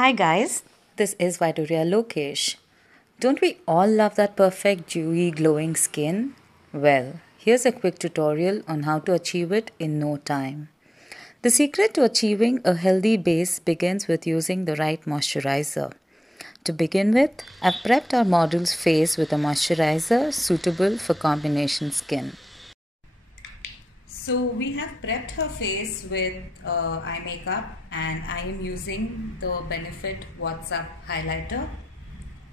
Hi guys, this is Vydurya Lokesh. Don't we all love that perfect, dewy, glowing skin? Well, here's a quick tutorial on how to achieve it in no time. The secret to achieving a healthy base begins with using the right moisturizer. To begin with, I've prepped our model's face with a moisturizer suitable for combination skin. So we have prepped her face with eye makeup and I am using the Benefit WhatsApp highlighter.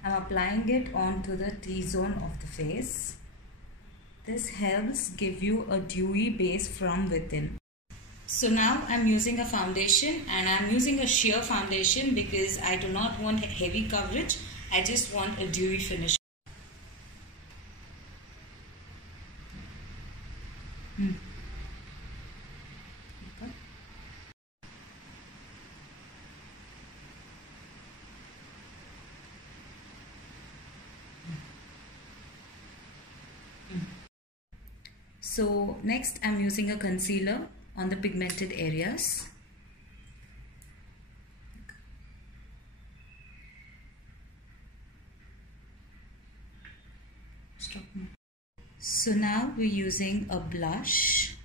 I'm applying it onto the T-zone of the face. This helps give you a dewy base from within. So now I'm using a foundation and I'm using a sheer foundation because I do not want heavy coverage. I just want a dewy finish. So next I'm using a concealer on the pigmented areas. Stop me. So now we're using a blush.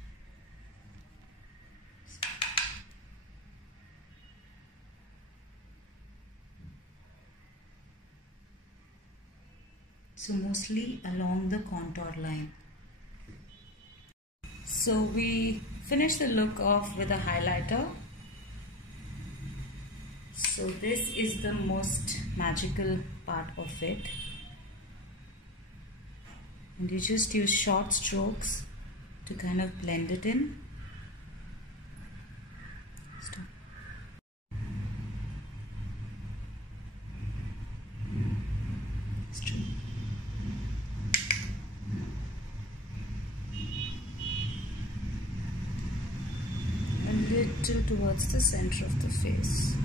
So mostly along the contour line. So we finish the look off with a highlighter. So this is the most magical part of it. And you just use short strokes to kind of blend it in. Stop. Straight. A little towards the center of the face.